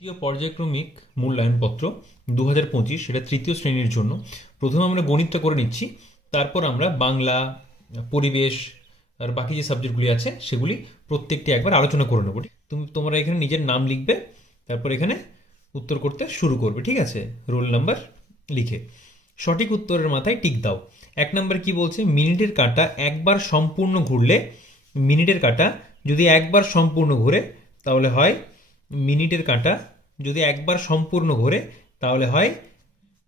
তৃতীয় পর্যায়ক্রমিক মূল্যায়নপত্র 2025 সেটা তৃতীয় শ্রেণীর জন্য। প্রথমে আমরা গণিতটা করে নিচ্ছি, তারপর আমরা বাংলা, পরিবেশ আর বাকি যে সাবজেক্টগুলি আছে সেগুলি প্রত্যেকটি একবার আলোচনা করে নেব। তোমরা এখানে নিজের নাম লিখবে, তারপর এখানে উত্তর করতে শুরু করবে, ঠিক আছে? রোল নাম্বার লিখে সঠিক উত্তরের মাথায় টিক দাও। 1 নম্বর কি বলছে? মিনিটের কাঁটা একবার সম্পূর্ণ ঘুরলে, মিনিটের কাঁটা যদি একবার সম্পূর্ণ ঘুরে তাহলে হয়, মিনিটের কাঁটা যদি একবার সম্পূর্ণ ঘোরে তাহলে হয়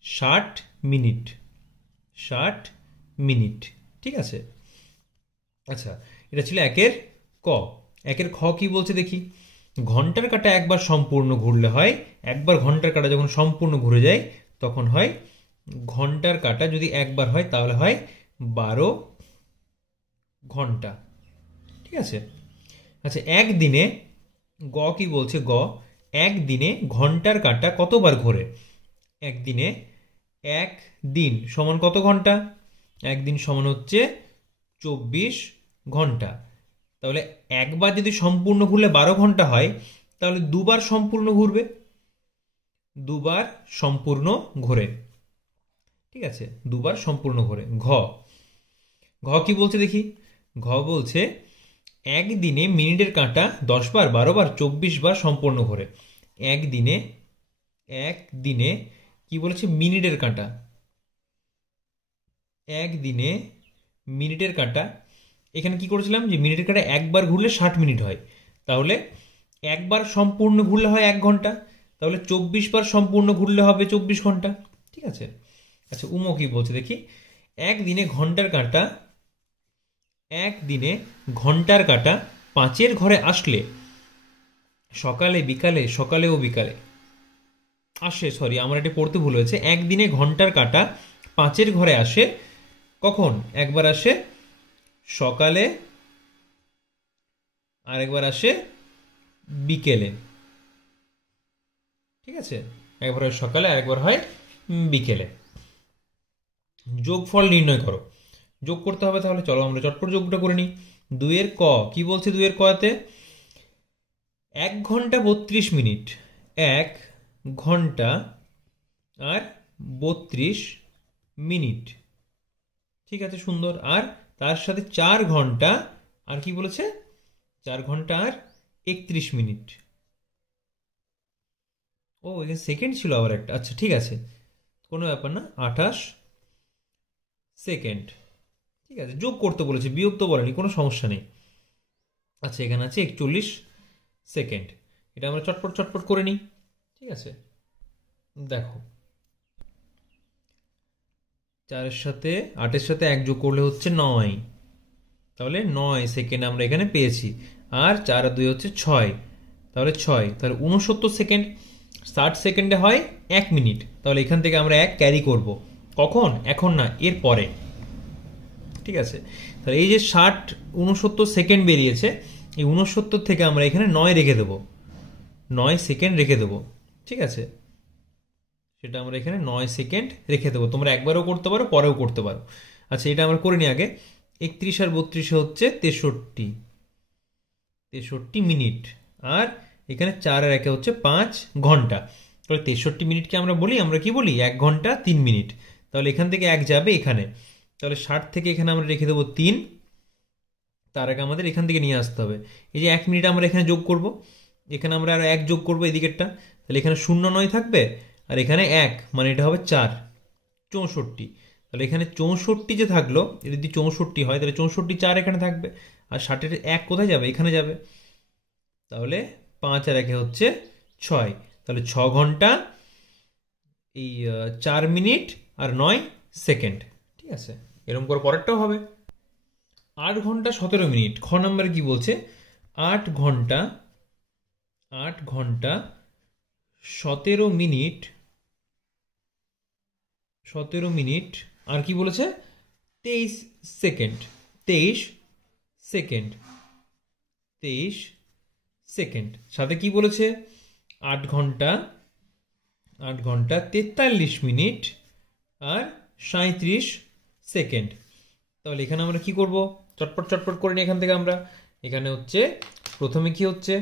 60 মিনিট। 60 মিনিট, ঠিক আছে? আচ্ছা, এটা ছিল একের ক। একের খ কি বলছে দেখি। ঘন্টার কাঁটা একবার সম্পূর্ণ ঘুরলে হয়, একবার ঘন্টার কাঁটা যখন সম্পূর্ণ ঘুরে যায় তখন হয়, ঘন্টার কাঁটা যদি একবার হয় তাহলে হয় 12 ঘন্টা, ঠিক আছে? আচ্ছা, একদিনে গ কি বলছে? গ, একদিনে ঘন্টার কাঁটা কতবার ঘোরে? একদিনে, এক দিন সমান কত ঘন্টা? একদিন সমান হচ্ছে 24 ঘন্টা। তাহলে একবার যদি সম্পূর্ণ ঘুরলে 12 ঘন্টা হয়, তাহলে দুবার সম্পূর্ণ ঘুরবে, দুবার সম্পূর্ণ ঘোরে, ঠিক আছে? দুবার সম্পূর্ণ ঘোরে। ঘ, ঘ কি বলছে দেখি। ঘ বলছে একদিনে মিনিটের কাঁটা 10 বার, 12 বার, 24 বার সম্পূর্ণ ঘোরে। একদিনে, একদিনে কি বলেছে? মিনিটের কাঁটা, একদিনে মিনিটের কাঁটা। এখানে কি করেছিলাম যে মিনিটের কাঁটা একবার ঘুরলে 60 মিনিট হয়, তাহলে একবার সম্পূর্ণ ঘুরলে হয় 1 ঘন্টা, তাহলে 24 বার সম্পূর্ণ ঘুরলে হবে 24 ঘন্টা, ঠিক আছে? আচ্ছা, উম কি বলছে দেখি। একদিনে ঘন্টার কাঁটা, একদিনে ঘন্টার কাঁটা 5-এর ঘরে আসলে সকালে বিকালে, সকালে ও বিকালে আসে, সরি আমার এটা পড়তে ভুল হয়েছে। একদিনে ঘন্টার কাঁটা 5-এর ঘরে আসে কখন? একবার আসে সকালে, আর একবার আসে বিকেলে, ঠিক আছে? একবার হয় সকালে আর একবার হয় বিকেলে। যোগফল নির্ণয় করো। যোগ করতে হবে, তাহলে চলো আমরা চটপট যোগটা করে নিই। 2-এর ক কি বলছে? 2-এর কতে 1 ঘন্টা 32 মিনিট, 1 ঘন্টা আর 32 মিনিট, ঠিক আছে, সুন্দর। আর তার সাথে 4 ঘন্টা, আর কি বলেছে? 4 ঘন্টা আর 31 মিনিট। ও, এখানে সেকেন্ড ছিল আবার একটা, আচ্ছা ঠিক আছে, কোনো ব্যাপার না। 28 সেকেন্ড, ঠিক আছে। যোগ করতে বলেছে, বিয়োগ তো বলেনি, কোনো সমস্যা নেই। আচ্ছা, এখানে আছে 41 সেকেন্ড। এটা আমরা চটপট চটপট করে নিই, ঠিক আছে? দেখো, 4-এর সাথে 8-এর সাথে 1 যোগ করলে হচ্ছে 9, তাহলে 9 সেকেন্ড আমরা এখানে পেয়েছি। আর 4 আর 2 হচ্ছে 6, তাহলে 6, তাহলে 69 সেকেন্ড। 60 সেকেন্ডে হয় 1 মিনিট, তাহলে এখান থেকে আমরা 1 ক্যারি করব। কখন? এখন না, এর পরে, ঠিক আছে? তাহলে এই যে 69 সেকেন্ড বেরিয়েছে, এই 69 থেকে আমরা এখানে 9 রেখে দেবো, 9 সেকেন্ড রেখে দেবো, ঠিক আছে? সেটা আমরা এখানে 9 সেকেন্ড রেখে দেবো। তোমরা একবারও করতে পারো, পরেও করতে পারো। আচ্ছা, এটা আমরা করে নিই আগে। 31 আর 32 হচ্ছে 63 মিনিট, আর এখানে 4 আর 1 হচ্ছে 5 ঘন্টা। তাহলে 63 মিনিটকে আমরা বলি, আমরা কি বলি? 1 ঘন্টা 3 মিনিট। তাহলে এখান থেকে 1 যাবে এখানে, তাহলে 60 থেকে এখানে আমরা রেখে দেবো 3, তার আগে আমাদের এখান থেকে নিয়ে আসতে হবে। এই যে 1 মিনিট আমরা এখানে যোগ করব, এখানে আমরা আরো 1 যোগ করবো এদিকেরটা, তাহলে এখানে 0 9 থাকবে, আর এখানে 1, মানে এটা হবে 4, 64। তাহলে এখানে 64 যে থাকলো, এটা যদি 64 হয় তাহলে 64 4 এখানে থাকবে, আর 60-এর 1 কোথায় যাবে? এখানে যাবে। তাহলে 5 আর 1 হচ্ছে 6, তাহলে 6 ঘন্টা, এই 4 মিনিট আর 9 সেকেন্ড, ঠিক আছে? এরকম করে পরেরটাও হবে। 8 ঘন্টা 17 মিনিট। খ নম্বরে কি বলছে? 8 ঘন্টা, 8 ঘন্টা 17 মিনিট, 17 মিনিট, আর কি বলেছে? 23 সেকেন্ড, 23 সেকেন্ড, 23 সেকেন্ড। সাথে কি বলেছে? 8 ঘন্টা, 8 ঘন্টা 43 মিনিট আর 37 সেকেন্ড। তাহলে এখানে আমরা কি করব? চটপট চটপট করে নিই এখান থেকে আমরা। এখানে হচ্ছে প্রথমে কি হচ্ছে?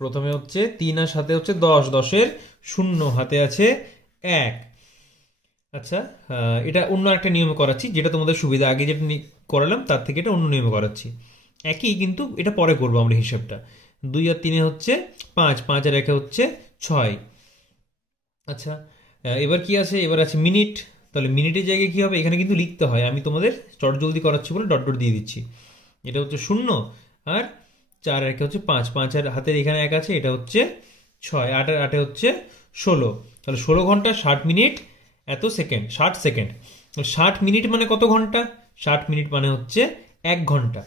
প্রথমে হচ্ছে 3 আর সাথে হচ্ছে 10, 10-এর 0, হাতে আছে 1। আচ্ছা, এটা অন্য একটা নিয়মে করাচ্ছি, যেটা তোমাদের সুবিধা। আগে যেটা করালাম তার থেকে এটা অন্য নিয়মে করাচ্ছি। একই, কিন্তু এটা পরে করবো আমরা হিসাবটা। 2 আর 3 হচ্ছে 5, 5 আর 1 হচ্ছে 6। আচ্ছা, এবার কি আছে, এবার আছে মিনিট। তাহলে মিনিটের জায়গায় কি হবে, এখানে কিন্তু লিখতে হয়, আমি তোমাদের চট জলদি করাচ্ছি বলে ডট ডট দিয়ে দিচ্ছি। এটা হচ্ছে 0, আর 4 আর 1 হচ্ছে 5, 5 আর হাতের এখানে 1 আছে, এটা হচ্ছে 6, 8 আর 8 হচ্ছে 16। তাহলে 16 ঘন্টা 60 মিনিট এত সেকেন্ড, 60 সেকেন্ড। 60 মিনিট মানে কত ঘন্টা? 60 মিনিট মানে হচ্ছে 1 ঘন্টা।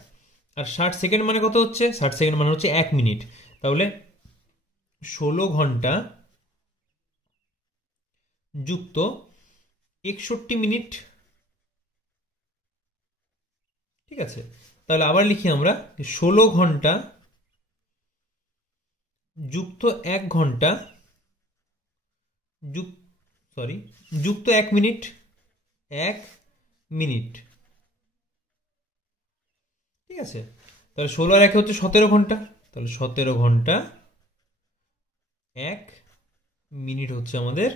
আর 60 সেকেন্ড মানে কত হচ্ছে? 60 সেকেন্ড মানে হচ্ছে 1 মিনিট। তাহলে 16 ঘন্টা যুক্ত 61 মিনিট। ঠিক আছে, তাহলে আবার লিখি আমরা, 16 ঘন্টা যুক্ত 1 ঘন্টা যুক্ত 1 মিনিট। 1 মিনিট। ঠিক আছে, তাহলে 16 আর 1 হচ্ছে 17 ঘন্টা। তাহলে 17 ঘন্টা 1 মিনিট হচ্ছে আমাদের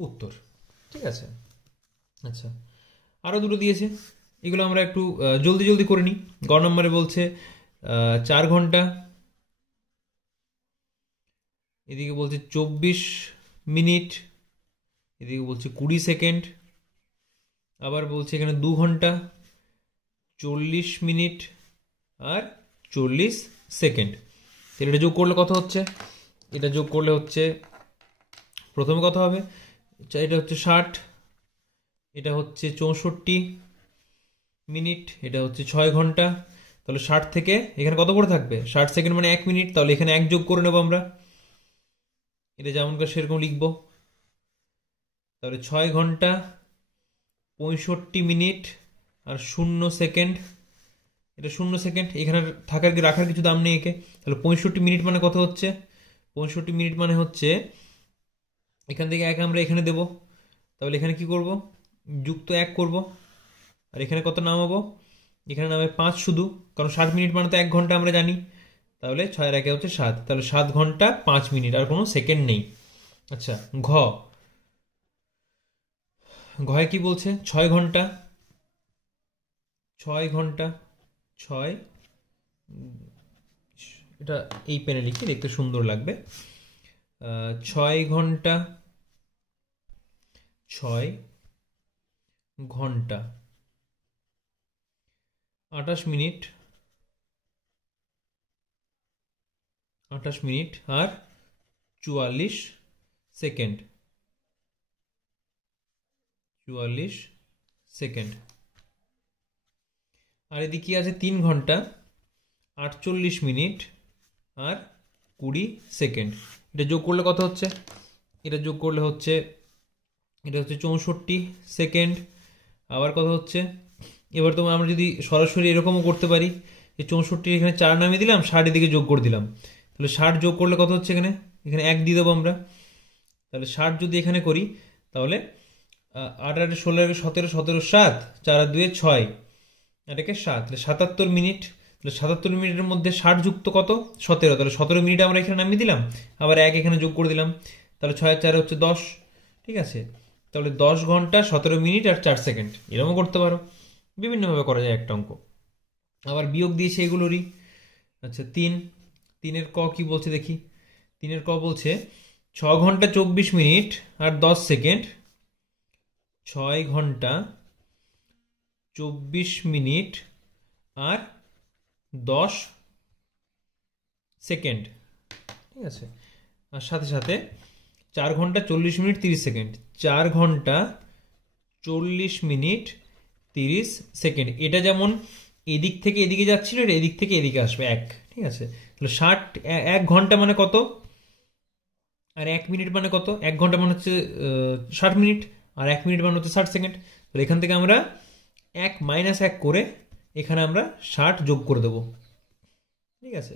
উত্তর। ঠিক আছে। আচ্ছা, আরো দুটো দিয়েছে, এগুলো আমরা একটু জলদি জলদি করে নিই। গ নম্বরে বলছে 4 ঘন্টা, এদিকে বলছে 24 মিনিট, এদিকে বলছে 20 সেকেন্ড, আবার বলছে এখানে 2 ঘন্টা 40 মিনিট আর 40 সেকেন্ড। তাহলে এটা যোগ করলে কত হচ্ছে? এটা যোগ করলে হচ্ছে, প্রথমে কত হবে, এটা হচ্ছে 60, এটা হচ্ছে 64 মিনিট, এটা হচ্ছে 6 ঘন্টা। তাহলে 60 থেকে এখানে কত করে থাকবে? 60 সেকেন্ড মানে 1 মিনিট। তাহলে এখানে 1 যোগ করে নেবো আমরা, এটা যেমনকার সেরকম লিখবো। তাহলে 6 ঘন্টা 65 মিনিট আর 0 সেকেন্ড, এটা 0 সেকেন্ড। এখানে থাকার রাখার কিছু দাম নেই একে। তাহলে 65 মিনিট মানে কত হচ্ছে? 65 মিনিট মানে হচ্ছে, এখান থেকে 1 আমরা এখানে দেব। তাহলে এখানে কি করব? যুক্ত 1 করব, আর এখানে কত নামাবো? এখানে নামে 5 শুধু, কারণ 60 মিনিট মানে তো 1 ঘন্টা আমরা জানি। তাহলে 6 আর 1 হচ্ছে 7, তাহলে 7 ঘন্টা 5 মিনিট, আর কোনো সেকেন্ড নেই। আচ্ছা, ঘয়ে কি বলছে? 6 ঘন্টা 6, এটা এই পেনে লিখি, দেখতে সুন্দর লাগবে। 6 ঘন্টা 6 ঘন্টা 28 মিনিট আর 44 সেকেন্ড। 44 সেকেন্ড। আর এদিকে আছে 3 ঘন্টা 48 মিনিট আর 20 সেকেন্ড। এটা যোগ করলে কত হচ্ছে? এটা যোগ করলে হচ্ছে, এটা হচ্ছে 64 সেকেন্ড। আবার কত হচ্ছে? এবার তো আমরা যদি সরাসরি এরকমও করতে পারি, যে 64 এখানে 4 নামিয়ে দিলাম, 60 এদিকে যোগ করে দিলাম। তাহলে 60 যোগ করলে কত হচ্ছে? এখানে 1 দিয়ে দেবো আমরা। তাহলে 60 যদি এখানে করি, তাহলে 8 আর 16, 17, 17, 7, 4 আর 2, 6, এটাকে 7, তাহলে 77 মিনিট। তাহলে 77 মিনিটের মধ্যে 60 যুক্ত কত? 17, তাহলে 17 মিনিট আমরা এখানে নামিয়ে দিলাম, আবার 1 এখানে যোগ করে দিলাম। তাহলে 6 আর 4 হচ্ছে 10। ঠিক আছে, তাহলে 10 ঘন্টা 17 মিনিট আর 4 সেকেন্ড। এরকমও করতে পারো, বিভিন্নভাবে করা যায় একটা অঙ্ক। আবার বিয়োগ দিয়েছে এগুলোরই। আচ্ছা, 3-এর ক কি বলছে দেখি। 3-এর ক বলছে 6 ঘন্টা 24 মিনিট আর 10 সেকেন্ড। 6 ঘন্টা 24 মিনিট আর 10 সেকেন্ড। ঠিক আছে, আর সাথে সাথে 4 ঘন্টা 40 মিনিট 30 সেকেন্ড। 4 ঘন্টা 40 মিনিট 30 সেকেন্ড। এটা যেমন এদিক থেকে এদিকে যাচ্ছিল, এটা এদিক থেকে এদিকে আসবে 1। ঠিক আছে, তাহলে 1 ঘন্টা মানে কত, আর 1 মিনিট মানে কত? 1 ঘন্টা মানে হচ্ছে 60 মিনিট, আর 1 মিনিট মানে হচ্ছে 60 সেকেন্ড। তাহলে এখান থেকে আমরা 1 - 1 করে এখানে আমরা 60 যোগ করে দেবো। ঠিক আছে,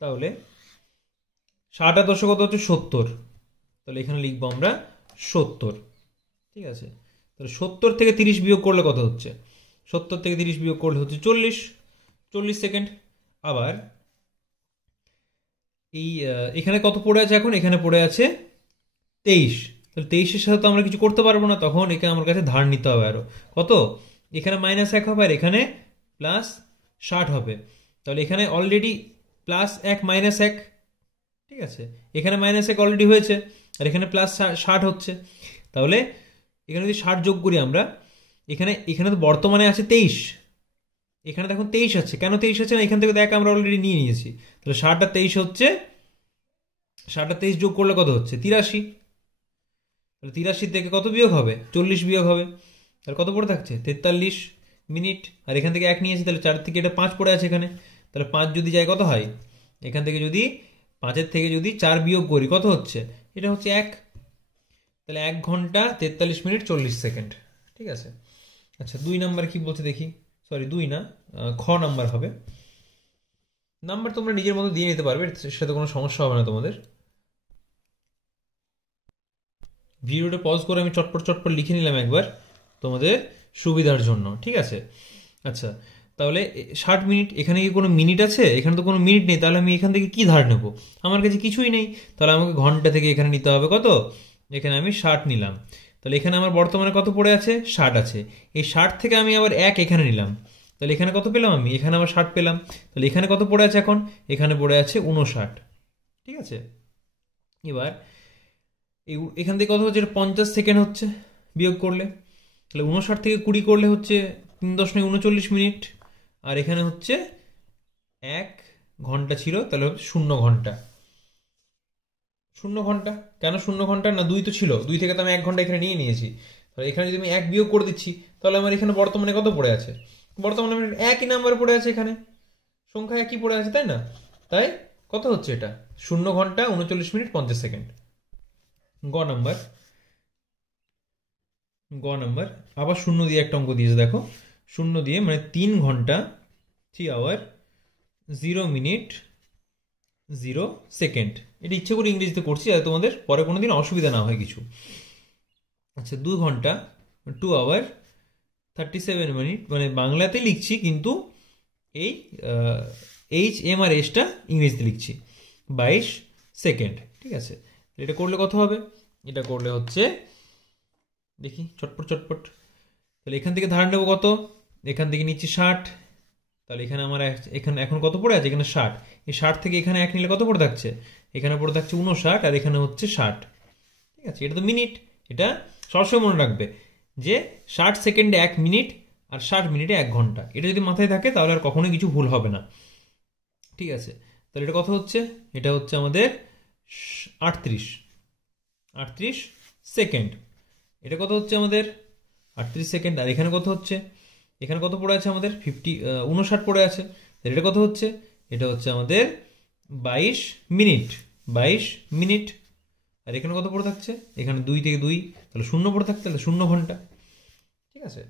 তাহলে 60 আর 10 কত হচ্ছে? 70। তাহলে এখানে লিখবো আমরা 70। ঠিক আছে, তাহলে 70 থেকে 30 বিয়োগ করলে কত হচ্ছে? 70 থেকে 30 বিয়োগ করলে হচ্ছে 40 সেকেন্ড। আবার এই এখানে কত পড়ে আছে এখন? এখানে পড়ে আছে 23। তাহলে 23-এর সাথে তো আমরা কিছু করতে পারবো না, তখন এখানে আমার কাছে ধার নিতে হবে আরো কত, এখানে -1 হবে আর এখানে +60 হবে। তাহলে এখানে অলরেডি +1 -1, ঠিক আছে, এখানে -1 অলরেডি হয়েছে আর এখানে +60 হচ্ছে। তাহলে এখানে যদি 60 যোগ করি আমরা, এখানে এখানে তো বর্তমানে আছে 23, এখানে দেখুন 23 আছে, কেন 23 আছে না, এখান থেকে দেখ আমরা অলরেডি নিয়ে নিয়েছি। তাহলে 60 আর 23 হচ্ছে, 60 আর 23 যোগ করলে কত হচ্ছে? 83। তাহলে 83 থেকে কত বিয়োগ হবে? 40 বিয়োগ হবে। তাহলে কত পড়ে থাকছে? 43 মিনিট। আর এখান থেকে 1 নিয়েছি, তাহলে 4 থেকে এটা 5 পড়ে আছে এখানে। তাহলে 5 যদি যায় কত হয়? এখান থেকে যদি 5-এর থেকে যদি 4 বিয়োগ করি কত হচ্ছে? এটা হচ্ছে 1। তাহলে 1 ঘন্টা 43 মিনিট 40 সেকেন্ড, ঠিক আছে। আচ্ছা 2 নাম্বার কি বলছে দেখি, সরি 2 না, খ নাম্বার হবে। নাম্বার তোমরা নিজের মতো দিয়ে নিতে পারবে, সেটাতে কোনো সমস্যা হবে না তোমাদের। ভিডিওটা পজ করে আমি চটপট চটপট লিখে নিলাম একবার তোমাদের সুবিধার জন্য, ঠিক আছে। আচ্ছা তাহলে 60 মিনিট, এখানে কি কোনো মিনিট আছে? এখানে তো কোনো মিনিট নেই, তাহলে আমি এখান থেকে কি ধার নেব? আমার কাছে কিছুই নেই, তাহলে আমাকে ঘন্টা থেকে এখানে নিতে হবে কত? এখানে আমি 60 নিলাম। তাহলে এখানে আমার বর্তমানে কত পড়ে আছে? 60 আছে। এই 60 থেকে আমি আবার 1 এখানে নিলাম, তাহলে এখানে কত পেলাম আমি? এখানে আবার 60 পেলাম। তাহলে এখানে কত পড়ে আছে এখন? এখানে পড়ে আছে 59, ঠিক আছে। এবার এখান থেকে কত হচ্ছে? 50 সেকেন্ড হচ্ছে বিয়োগ করলে। তাহলে 59 থেকে 20 করলে হচ্ছে 3.39 মিনিট, আর এখানে হচ্ছে 1 ঘন্টা ছিল, তাহলে 0 ঘন্টা। 0 ঘন্টা কেন 0 ঘন্টা না? 2 তো ছিল, 2 থেকে তো আমি 1 ঘন্টা এখানে নিয়ে নিয়েছি। তাহলে এখানে যদি আমি 1 বিয়োগ করে দিচ্ছি, তাহলে আমার এখানে বর্তমানে কত পড়ে আছে? বর্তমানে আমার একই নাম্বার পড়ে আছে, এখানে সংখ্যা একই পড়ে আছে, তাই না? তাই কত হচ্ছে এটা? 0 ঘন্টা 39 মিনিট 50 সেকেন্ড। গ নাম্বার, গ নাম্বার আবার 0 দিয়ে একটা অঙ্ক দিয়েছে দেখো, 0 দিয়ে মানে 3 ঘন্টা 3 আওয়ার 0 মিনিট 0 সেকেন্ড। এটা ইচ্ছে করে ইংরেজিতে করছি যাতে তোমাদের পরে কোনোদিন অসুবিধা না হয় কিছু। আচ্ছা 2 ঘন্টা 2 আওয়ার 37 মিনিট, মানে বাংলাতে লিখছি কিন্তু এই HM আর Sটা ইংরেজিতে লিখছি, 22 সেকেন্ড, ঠিক আছে। এটা করলে কত হবে? এটা করলে হচ্ছে দেখি চটপট চটপট। তাহলে এখান থেকে ধার নেবো কত? এখান থেকে নিচ্ছি 60। তাহলে এখানে আমার এখানে এখন কত পড়ে আছে? এখানে 60। এই 60 থেকে এখানে 1 নিলে কত পড়ে থাকছে? এখানে পড়ে থাকছে 59 আর এখানে হচ্ছে 60, ঠিক আছে। এটা তো মিনিট, এটা সবসময় মনে রাখবে যে 60 সেকেন্ডে 1 মিনিট আর 60 মিনিটে 1 ঘন্টা। এটা যদি মাথায় থাকে তাহলে আর কখনোই কিছু ভুল হবে না, ঠিক আছে। তাহলে এটা কত হচ্ছে? এটা হচ্ছে আমাদের 38 38 সেকেন্ড। এটা কত হচ্ছে আমাদের? 38 সেকেন্ড। আর এখানে কত হচ্ছে? এখানে কত পড়ে আছে আমাদের? 59 পড়ে আছে। এটা কত হচ্ছে? এটা হচ্ছে আমাদের 22 মিনিট, 22 মিনিট। আর এখানে কত পড়ে থাকছে? এখানে 2 থেকে 2, তাহলে 0 পড়ে থাকছে, তাহলে 0 ঘন্টা, ঠিক আছে।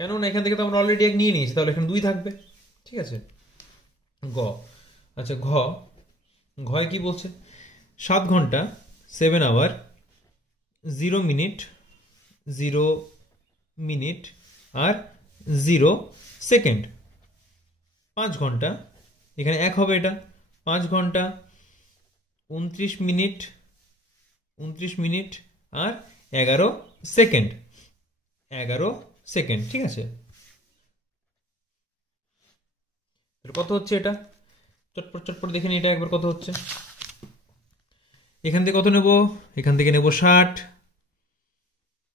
কেননা এখান থেকে তো আমরা অলরেডি 1 নিয়ে নিয়েছি, তাহলে এখানে 2 থাকবে, ঠিক আছে। গ, আচ্ছা ঘয় কি বলছে? 7 ঘন্টা 7 আওয়ার 0 মিনিট 0 মিনিট আর 0 সেকেন্ড। 5 ঘন্টা, এখানে 1 হবে, এটা 5 ঘন্টা 29 মিনিট 29 মিনিট আর 11 সেকেন্ড, 11 সেকেন্ড, ঠিক আছে। কত হচ্ছে এটা? চটপট চটপট দেখে নিই এটা একবার কত হচ্ছে। এখান থেকে কত নেব? এখান থেকে নেব 60।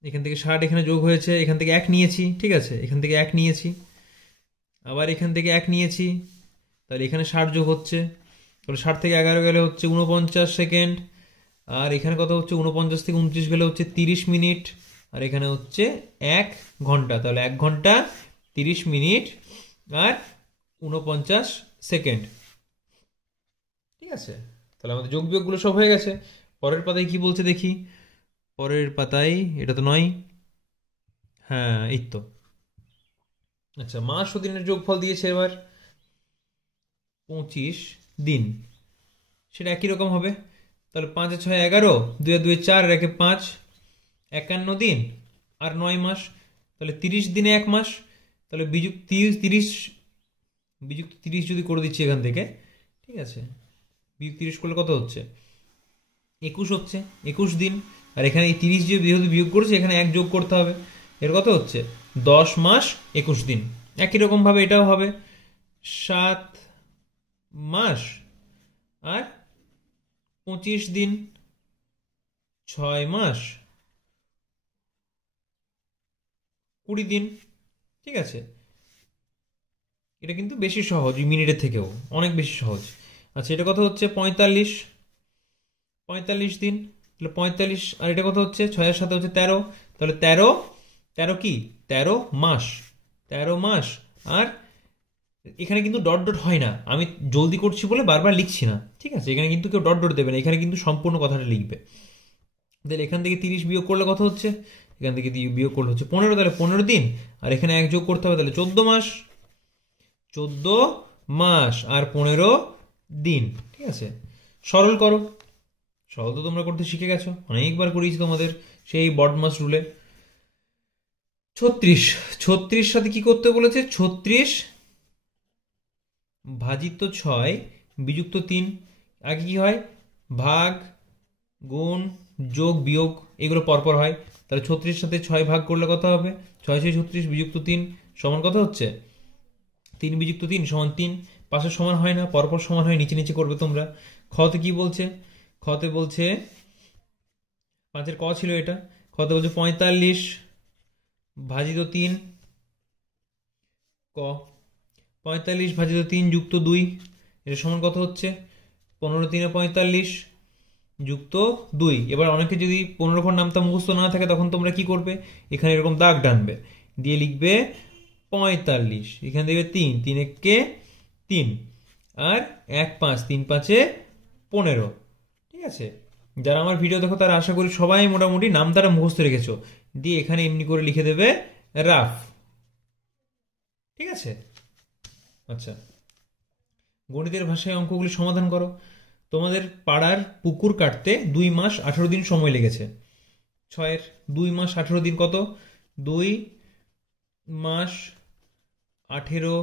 এখান থেকে 60 এখানে যোগ হয়েছে, এখান থেকে 1 নিয়েছি, ঠিক আছে। এখান থেকে 1 নিয়েছি, আবার এখান থেকে 1 নিয়েছি, তাহলে এখানে 60 যোগ হচ্ছে, তাহলে 60 থেকে 11 গেলে হচ্ছে 49 সেকেন্ড। আর এখানে কত হচ্ছে? 49 থেকে 29 গেলে হচ্ছে 30 মিনিট। আর এখানে হচ্ছে 1 ঘন্টা, তাহলে 1 ঘন্টা 30 মিনিট আর 49 সেকেন্ড, ঠিক আছে। তাহলে আমাদের যোগ বিয়োগগুলো সব হয়ে গেছে। পরের পাতায় কি বলছে দেখি। পরের পাতায় এটা তো নয়, হ্যাঁ এই তো। আচ্ছা মাস ও দিনের যোগফল দিয়েছে এবার 25 দিন, সেটা একই রকম হবে। তাহলে 5 আর 6 11, 2 আর 2 4, 1 5, 51 দিন আর 9 মাস। তাহলে 30 দিনে 1 মাস। তাহলে বিযুক্ত 30 যদি করে দিচ্ছি এখান থেকে, ঠিক আছে, বিয়োগ 30 করলে কত হচ্ছে? 21 হচ্ছে, 21 দিন। আর এখানে এই 30 যে যেহেতু বিয়োগ করেছে, এখানে 1 যোগ করতে হবে। এর কত হচ্ছে? 10 মাস 21 দিন। একই রকম ভাবে এটাও হবে 7 মাস আর 25 দিন, 6 মাস 20 দিন। ঠিক আছে, এটা কিন্তু বেশি সহজ মিনিটের থেকেও, অনেক বেশি সহজ। আচ্ছা, এটা কত হচ্ছে? 45 দিন। তাহলে 45, আর এটা কত হচ্ছে? 6 এর সাথে হচ্ছে 13, তাহলে 13 কি? 13 মাস, 13 মাস। আর এখানে কিন্তু ডট ডট হয় না, আমি জলদি করছি বলে বারবার লিখছি না। ঠিক আছে, এখানে কিন্তু কেউ ডট ডট দেবে না, এখানে কিন্তু সম্পূর্ণ কথাটা লিখবে। তাহলে এখান থেকে 30 বিয়োগ করলে কত হচ্ছে? এখান থেকে বিয়োগ করলে হচ্ছে 15, তাহলে 15 দিন। আর এখানে 1 যোগ করতে হবে, তাহলে 14 মাস, 14 মাস আর 15 দিন। ঠিক আছে, সরল করো। সরল তো তোমরা করতে শিখে গেছো, অনেকবার করিয়েছি তোমাদের সেই বডমাস রুলে। 36 সাথে কি করতে বলেছে? 36 ভাজিত 6 বিযুক্ত 3। আগে কি হয়? ভাগ, গুণ, যোগ, বিয়োগ, এগুলো পরপর হয়। তাহলে 36 সাথে 6 ভাগ করলে কত হবে? 6 6 36 বিযুক্ত 3 সমান কত হচ্ছে? 3 বিযুক্ত 3 সমান 3। পাশে সমান হয় না, পরপর সমান হয়, নিচে নিচে করবে তোমরা। খতে কি বলছে? খতে বলছে 5-এর ক ছিল এটা। খতে বলছে 45 ভাজিত 3 ক, 45 ভাজিত 3 যুক্ত 2, এটা সমান কত হচ্ছে? 15 3 45 যুক্ত 2। এবার অনেকে যদি 15 ঘর নামটা মুখস্থ না থাকে, তখন তোমরা কি করবে? এখানে এরকম দাগ টানবে, দিয়ে লিখবে 45, এখানে দেখবে 3 3 1 3 আর 1 5 3 5 15। ঠিক আছে, যারা আমার ভিডিও দেখো তারা আশা করি সবাই মোটামুটি নাম তারা মুখস্থ রেখেছো। দিয়ে এখানে এমনি করে লিখে দেবে রাফ। ঠিক আছে, আচ্ছা, গণিতের ভাষায় অঙ্কগুলি সমাধান করো। তোমাদের পাড়ার পুকুর কাটতে 2 মাস 18 দিন সময় লেগেছে। 6-এর 2 মাস 18 দিন কত? 2 মাস 18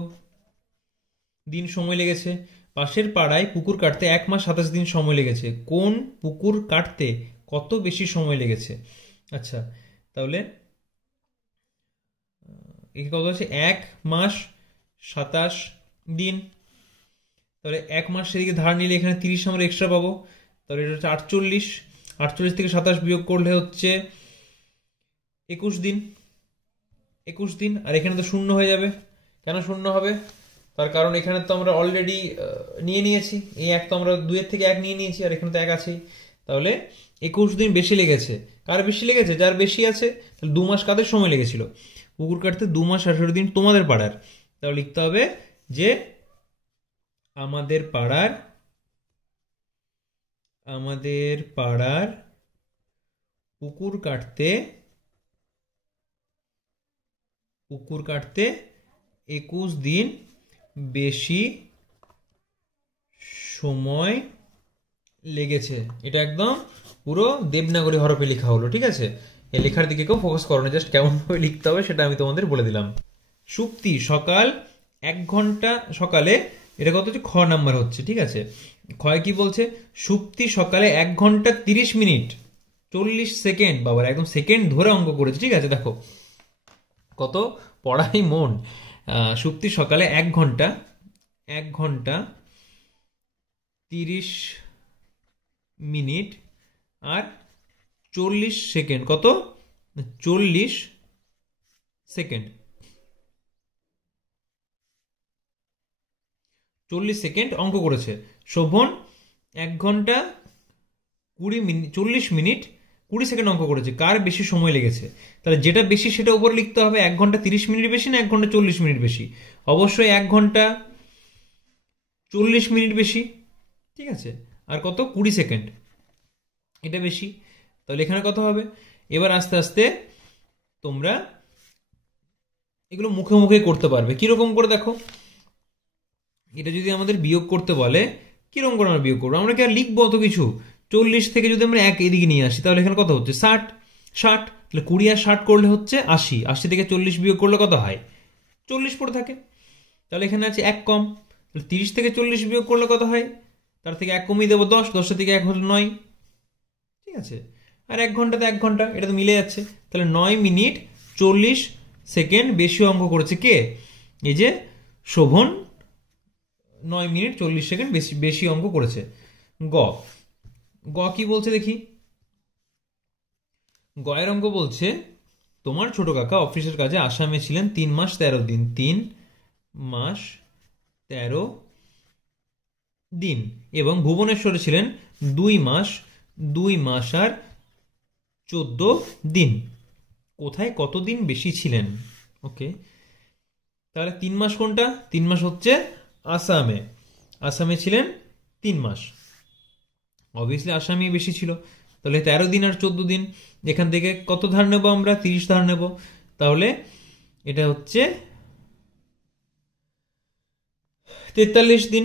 দিন সময় লেগেছে। পাশের পাড়ায় পুকুর কাটতে 1 মাস 27 দিন সময় লেগেছে। কোন পুকুর কাটতে কত বেশি সময় লেগেছে? আচ্ছা, তাহলে এখানে কত আছে? 1 মাস 27 দিন। তাহলে 1 মাস সেদিকে ধার নিলে এখানে 30 আমরা এক্সট্রা পাবো, তাহলে এটা হচ্ছে 48। 48 থেকে 27 বিয়োগ করলে হচ্ছে 21 দিন। 21 দিন, আর এখানে তো শূন্য হয়ে যাবে। কেন শূন্য হবে? তার কারণ এখানে তো আমরা অলরেডি নিয়ে নিয়েছি, এই 1 তো আমরা 2-এর থেকে 1 নিয়ে নিয়েছি, আর এখানে তো 1 আছেই। তাহলে 21 দিন বেশি লেগেছে। কার বেশি লেগেছে? যার বেশি আছে। তাহলে 2 মাস কাদের সময় লেগেছিল? পুকুর কাটতে 2 মাস 18 দিন তোমাদের পাড়ার। তাহলে লিখতে হবে যে আমাদের পাড়ার পুকুর কাটতে 21 দিন বেশি সময় লেগেছে। এটা একদম পুরো দেবনাগরী হরফে লেখা হলো। ঠিক আছে, এই লেখার দিকে কেউ ফোকাস করো না, জাস্ট কেমন ভাবে লিখতে হবে সেটা আমি তোমাদের বলে দিলাম। সুপ্তি সকাল 1 ঘন্টা সকালে, এটা কত হচ্ছে? খ নাম্বার হচ্ছে। ঠিক আছে, ক্ষয় কি বলছে? সুপ্তি সকালে 1 ঘন্টা 30 মিনিট 40 সেকেন্ড। বাবার একদম সেকেন্ড ধরে অঙ্ক করেছে। ঠিক আছে, দেখো কত পড়াই মন। সুপ্তি সকালে 1 ঘন্টা 30 মিনিট আর 40 সেকেন্ড। কত? 40 সেকেন্ড, 40 সেকেন্ড অঙ্ক করেছে। শোভন 1 ঘন্টা 20 মিনিট 40 মিনিট 20 সেকেন্ড অঙ্ক করেছে। কার বেশি সময় লেগেছে? তাহলে যেটা বেশি সেটা উপরে লিখতে হবে। 1 ঘন্টা 30 মিনিট বেশি না 1 ঘন্টা 40 মিনিট বেশি? অবশ্যই 1 ঘন্টা 40 মিনিট বেশি। ঠিক আছে, আর কত? 20 সেকেন্ড, এটা বেশি। তাহলে এখানে কত হবে? এবার আস্তে আস্তে তোমরা এগুলো মুখে মুখে করতে পারবে। কিরকম করে? দেখো, এটা যদি আমাদের বিয়োগ করতে বলে, কিরকম করে আমরা বিয়োগ করবো? আমরা কি আর লিখবো অত কিছু? 40 থেকে যদি আমরা 1 এদিকে নিয়ে আসি, তাহলে এখানে কত হচ্ছে? 60। তাহলে 20 আর 60 করলে হচ্ছে 80। 80 থেকে 40 বিয়োগ করলে কত হয়? 40 পড়ে থাকে। তাহলে এখানে আছে 1 কম। তাহলে 30 থেকে 40 বিয়োগ করলে কত হয়? তার থেকে 1 কমিয়ে দেবো 10, 10 থেকে 1 হলো 9, ঠিক আছে। আর 1 ঘন্টাতে 1 ঘন্টা, এটা তো মিলে যাচ্ছে। তাহলে 9 মিনিট 40 সেকেন্ড বেশি অঙ্ক করেছে কে? এই যে শোভন 9 মিনিট 40 সেকেন্ড বেশি বেশি অঙ্ক করেছে। গ গ কি বলছে দেখি। গয়ের অঙ্ক বলছে তোমার ছোট কাকা অফিসের কাজে আসামে ছিলেন 3 মাস 13 দিন। 3 মাস 13 দিন এবং ভুবনেশ্বরে ছিলেন 2 মাস আর 14 দিন। কোথায় কত দিন বেশি ছিলেন? ওকে, তাহলে 3 মাস কোনটা? 3 মাস হচ্ছে আসামে। আসামে ছিলেন 3 মাস, অবভিয়াসলি আসামে বেশি ছিল। তাহলে 13 দিন আর 14 দিন, এখান থেকে কত ধার নেব আমরা? 30 ধার নেব। তাহলে এটা হচ্ছে 43 দিন।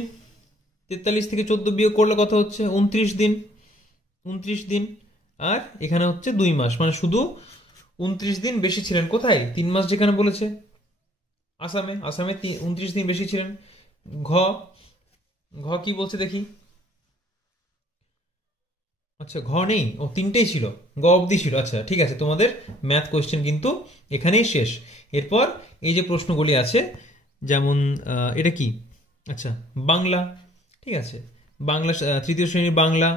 43 থেকে 14 বিয়োগ করলে কত হচ্ছে? 29 দিন। 29 দিন আর এখানে হচ্ছে 2 মাস, মানে শুধু 29 দিন বেশি ছিলেন। কোথায়? 3 মাস যেখানে বলেছে আসামে, আসামে 29 দিন বেশি ছিলেন। ঘ ঘ কি বলছে দেখি। আচ্ছা, ঘ নেই, ও 3টেই ছিল, গ অবধি ছিল। আচ্ছা ঠিক আছে, তোমাদের ম্যাথ কোয়েশ্চেন কিন্তু এখানেই শেষ। এরপর এই যে প্রশ্নগুলি আছে, যেমন এটা কি, আচ্ছা বাংলা, ঠিক আছে, বাংলা তৃতীয় শ্রেণীর বাংলা,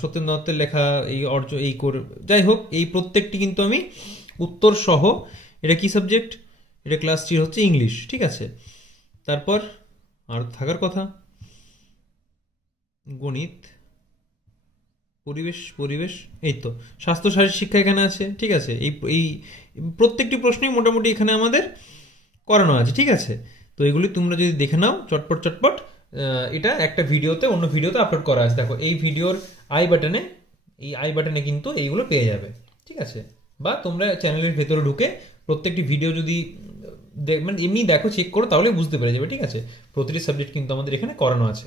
সত্যেন্দ্র দত্তের লেখা এই যাই হোক, এই প্রত্যেকটি কিন্তু আমি উত্তর সহ। এটা কি সাবজেক্ট? এটা ক্লাস 3 হচ্ছে ইংলিশ, ঠিক আছে। তারপর আর থাকার কথা গণিত, পরিবেশ, এই তো স্বাস্থ্য শারীরিক শিক্ষা এখানে আছে, ঠিক আছে। এই প্রত্যেকটি প্রশ্নই মোটামুটি এখানে আমাদের করানো আছে, ঠিক আছে। তো এগুলি তোমরা যদি দেখে নাও চটপট চটপট, এটা একটা ভিডিওতে, অন্য ভিডিওতে আপলোড করা আছে। দেখো এই ভিডিওর আই বাটনে কিন্তু এইগুলো পেয়ে যাবে, ঠিক আছে। বা তোমরা চ্যানেলের ভেতরে ঢুকে প্রত্যেকটি ভিডিও যদি মানে এমনি দেখো, চেক করো, তাহলে বুঝতে পেরে যাবে, ঠিক আছে। প্রতিটি সাবজেক্ট কিন্তু আমাদের এখানে করানো আছে।